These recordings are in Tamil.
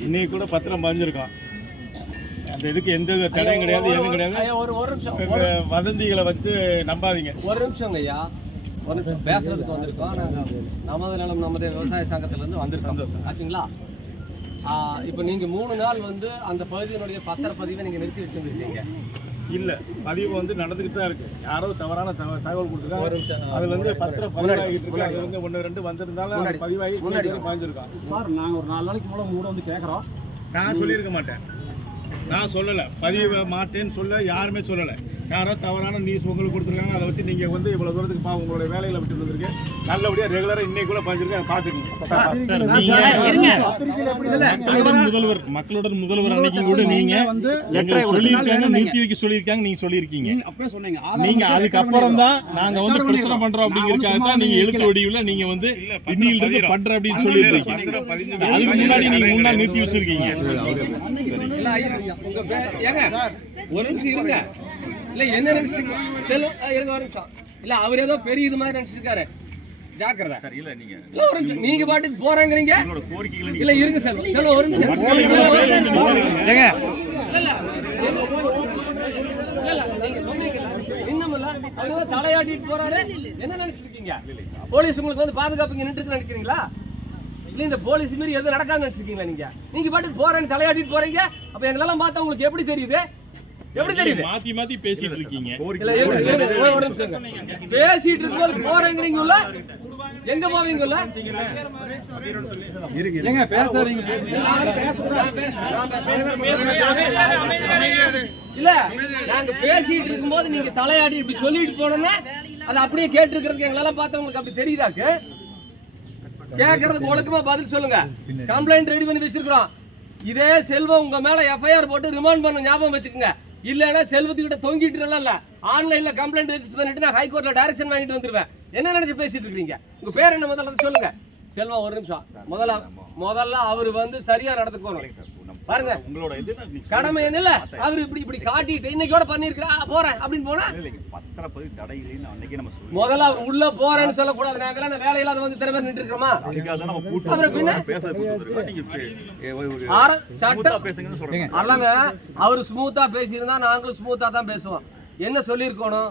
இன்னைக்கு கூட பத்திரம் பதிஞ்சிருக்கோம் அந்த இதுக்கு எந்த தடையும் கிடையாது எதுவும் கிடையாது. ஒரு ஒரு நிமிஷம் வதந்திகளை வச்சு நம்பாதீங்க. ஒரு நிமிஷம் ஐயா ஒரு நிமிஷம். பேசுறதுக்கு வந்திருக்கோம். நாங்க நமது நலம் நமது விவசாய சங்கத்துல இருந்து வந்திருக்கோம். ஆச்சுங்களா? ஆ, இப்போ நீங்க மூணு நாள் வந்து அந்த பகுதியினுடைய பத்திரப்பதிவை நீங்க நிறுத்தி வச்சிருக்கீங்க இல்ல பதிவு வந்து நடந்துகிட்டு தான் இருக்கு. யாரோ தவறான தகவல் கொடுத்துருக்காங்க. நிமிஷம் அதுல இருந்து பத்திரம் பதிவாகிட்டு இருக்கு. அது வந்து ஒன்று ரெண்டு வந்திருந்தாலும் அது. பதிவாகி முன்னாடி. பாய்ஞ்சிருக்கோம் சார் நாங்கள் ஒரு நாலு நாளைக்கு மூலம் கூட வந்து கேட்குறோம் நான் சொல்லியிருக்க மாட்டேன். நான் சொல்லலை. பதிவு மாட்டேன்னு சொல்ல யாருமே சொல்லலை. யாரோ தவறான நியூஸ் உங்களுக்கு கொடுத்துருக்காங்க அதை வச்சு நீங்கள் வந்து இவ்வளோ தூரத்துக்கு பா உங்களுடைய வேலையில் விட்டு வந்திருக்கு நல்லபடியாக ரெகுலராக இன்னைக்கு கூட பாஞ்சிருக்கேன் பார்த்துக்கோங்க முதல்வர் மக்களுடன் முதல்வர் அன்னைக்கு கூட நீங்க வந்து சொல்லியிருக்காங்க நிறுத்தி வைக்க சொல்லியிருக்காங்க நீங்க சொல்லியிருக்கீங்க அப்படியே சொன்னீங்க நீங்க அதுக்கப்புறம் தான் நாங்க வந்து பிரச்சனை பண்றோம் அப்படிங்கறதுக்காக தான் நீங்க எழுத்து வடிவுல நீங்க வந்து இன்னிலிருந்து. பண்ற அப்படின்னு சொல்லியிருக்கீங்க அதுக்கு முன்னாடி நீங்க முன்னாடி நிறுத்தி வச்சிருக்கீங்க இல்ல, ஐயா, உங்க பே- ஏங்க ஒரு நிமிஷம் இருங்க. இல்ல என்ன இருங்க ஒரு நிமிஷம். இல்ல அவர் ஏதோ பெரிய இது மாதிரி நினைச்சிருக்காரு. ஜாக்கிரதை. இல்ல நீங்க இல்ல ஒரு நிமிஷம். நீங்க பாட்டுக்கு போறாங்கறீங்க. உங்களோட கோரிக்கைகளை இல்ல இருங்க செல்வம் செல்வம் ஒரு நிமிஷம். ஏங்க. இல்ல, நீங்க சொன்னீங்கல்ல, இன்னுமில்ல, அவர் தலையாட்டிட்டு போறாரு. என்ன நினைச்சிருக்கீங்க? போலீஸ் உங்களுக்கு வந்து பாதுகாப்பு இங்க நின்று நினைக்கிறீங்களா? இல்ல இந்த போலீஸ் மீறி எதுவும் நடக்காதுன்னு நினைச்சிருக்கீங்களா நீங்க? நீங்க பாட்டுக்கு போறேன்னு தலையாட்டிட்டு போறீங்க. அப்ப எங்களெல்லாம் பார்த்தா உங்களுக்கு எப்படி தெரியுது? எப்படி தெரியுது? மாத்தி மாத்தி பேசிட்டு இருக்கீங்க. பேசிட்டு இருக்கும்போது போறேங்கிறீங்க உள்ள எங்க போவீங்க உள்ள ஏங்க பேசுறீங்க இல்ல நாங்க பேசிட்டு இருக்கும்போது நீங்க தலையாடி இப்படி சொல்லிட்டு போனோம்னா அதை அப்படியே கேட்டிருக்கிறதுக்கு எங்களால பார்த்தா உங்களுக்கு அப்படி தெரியுதாக்கு கேட்கறதுக்கு ஒழுக்கமா பதில் சொல்லுங்க? கம்ப்ளைண்ட் ரெடி பண்ணி வச்சிருக்கிறோம். இதே செல்வம் உங்க மேல எஃப்ஐஆர் போட்டு ரிமாண்ட் பண்ண ஞாபகம் வச்சுக்கோங்க. இல்லைன்னா செல்வத்துக்கிட்ட தொங்கிட்டு இல்ல ஆன்லைன்ல கம்ப்ளைண்ட் ரெஜிஸ்டர் பண்ணிட்டு நான் ஹைகோர்ட்ல டைரக்ஷன் வாங்கிட்டு வந்துருவேன். என்ன நினைச்சு பேசிட்டு இருக்கீங்க? உங்க பேர் என்ன முதல்ல சொல்லுங்க. செல்வம் ஒரு நிமிஷம். முதல்ல முதல்ல அவர் வந்து சரியா நடந்துக்கணும் பாருங்க. உங்களோட கடமை என்ன இல்ல அவர் இப்படி இப்படி காட்டிட்டு இன்னைக்கோட பண்ணிருக்கிறா போறேன் அப்படின்னு போனா? பத்திரப்பதிவு தடை இல்லைன்னு அன்னைக்கே நம்ம சொல்லி முதல்ல அவர் உள்ள போறேன்னு சொல்லக்கூடாது. நாங்கெல்லாம் நான் வேலை இல்லாத வந்து பேர் நின்று இருக்கிறோமா அப்புறம் பின்ன? நீங்க சட்டம் அவர் ஸ்மூத்தா பேசியிருந்தா நாங்களும் ஸ்மூத்தா தான் பேசுவோம். என்ன சொல்லியிருக்கணும்?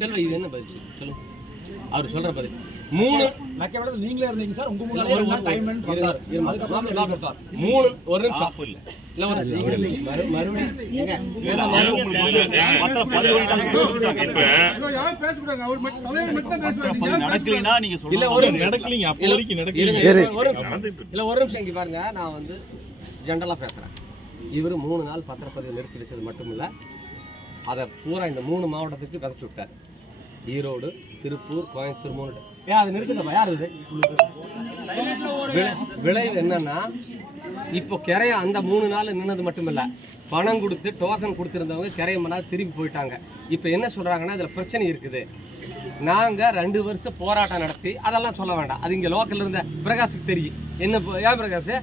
செல்வ இது என்ன பதில்? சொல்லுங்க. அவர் சொல்ற பதில். மூணு. நீங்களே இருந்தீங்க சார். உங்க இல்ல. மூணு ஒரு நிமிஷம். ஒரு நீங்க இல்ல சொல்லுங்க ஒரு நடக்கலீங்க அப்போ இல்ல, வரைக்கும் இருங்க, நடக்கலீங்க. இருங்க, ஒரு நிமிஷம். இல்ல ஒரு நிமிஷம் இங்க பாருங்க. நான் வந்து ஜென்ரலா பேசுறேன். இவர் மூணு நாள் பத்திரப்பதிவு நிறுத்தி வச்சது மட்டும் இல்ல அதை பூரா இந்த மூணு மாவட்டத்துக்கு விதைச்சு விட்டார். ஈரோடு திருப்பூர் கோயம்புத்தூர் மூணு ஏன் அதை நிறுத்துங்கப்பா யார் இது? விளை- விளைவு என்னன்னா இப்போ கிரைய அந்த மூணு நாள் நின்னது மட்டும் இல்ல பணம் கொடுத்து டோக்கன் கொடுத்துருந்தவங்க கிரைய மணி திரும்பி போயிட்டாங்க. இப்போ என்ன சொல்றாங்கன்னா இதுல பிரச்சனை இருக்குது. நாங்க ரெண்டு வருஷம் போராட்டம் நடத்தி அதெல்லாம் சொல்ல வேண்டாம். அது இங்க லோக்கல்ல இருந்த பிரகாஷுக்கு தெரியும். என்ன ஏன் பிரகாஷ்?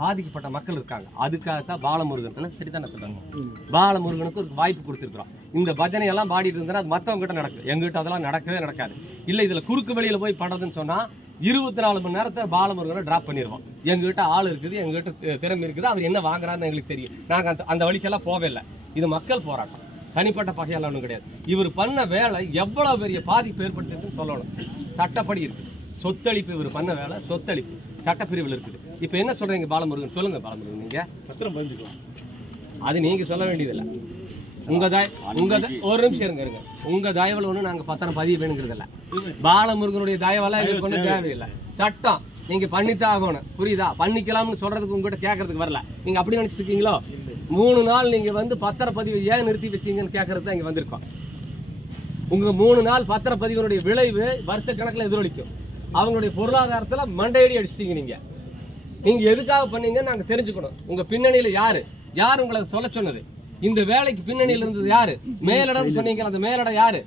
பாதிக்கப்பட்ட மக்கள் இருக்காங்க. அதுக்காகத்தான் பாலமுருகன் சரி தானே சொல்றாங்க. பாலமுருகனுக்கு ஒரு வாய்ப்பு கொடுத்துருக்குறோம். இந்த பஜனை எல்லாம் பாடிட்டு இருந்தா அது மற்றவங்க கிட்ட நடக்கும் எங்கிட்ட அதெல்லாம் நடக்கவே நடக்காது. இல்லை இதில் குறுக்கு வழியில் போய் பண்ணுறதுன்னு சொன்னால் இருபத்தி நாலு மணி நேரத்தை பாலமுருகனை ட்ராப் பண்ணிடுவோம் எங்ககிட்ட ஆள் இருக்குது எங்ககிட்ட திறமை இருக்குது அவர் என்ன வாங்குறாருன்னு எங்களுக்கு தெரியும். நாங்கள் அந்த அந்த வழிக்கெல்லாம் போவே இல்லை. இது மக்கள் போராட்டம். தனிப்பட்ட பகையெல்லாம் ஒன்றும் கிடையாது. இவர் பண்ண வேலை எவ்வளவு பெரிய பாதிப்பு ஏற்படுத்திருக்குன்னு சொல்லணும். சட்டப்படி இருக்குது சொத்தளிப்பு இவர் பண்ண வேலை சொத்தளிப்பு. சட்டப்பிரிவில் இருக்குது. இப்போ என்ன சொல்றீங்க பாலமுருகன்? சொல்லுங்க பாலமுருகன் நீங்க. பத்திரம் பதிஞ்சுக்கலாம். அது நீங்க சொல்ல வேண்டியதில்லை. உங்க தாய் உங்க த- ஒரு நிமிஷம் இருங்க இருங்க. உங்க தயவுல ஒண்ணு நாங்க பத்திரம் பதிவு வேணுங்கிறதில்ல. பாலமுருகனுடைய தயவெல்லாம் எங்களுக்கு ஒன்றும் தேவையில்லை. சட்டம் நீங்க பண்ணித்தான் ஆகணும். புரியுதா? பண்ணிக்கலாம்னு சொல்றதுக்கு உங்ககிட்ட கேட்கறதுக்கு வரல. நீங்க அப்படி நினைச்சிட்டு இருக்கீங்களோ? மூணு நாள் நீங்க வந்து பத்திரப்பதிவு ஏன் நிறுத்தி வச்சீங்கன்னு கேட்கறது தான் இங்க வந்திருக்கோம். உங்க மூணு நாள் பத்திரப்பதிவினுடைய விளைவு வருஷ கணக்குல எதிரொலிக்கும். அவங்களுடைய பொருளாதாரத்துல மண்டையடி அடிச்சிட்டீங்க நீங்க. நீங்க எதுக்காக பண்ணீங்க நாங்க தெரிஞ்சுக்கணும். உங்க பின்னணியில் யாரு? யார் உங்களை சொல்ல சொன்னது? இந்த வேலைக்கு பின்னணியில இருந்தது யாரு? மேலிடம் சொன்னீங்க அந்த மேலிடம் யாரு?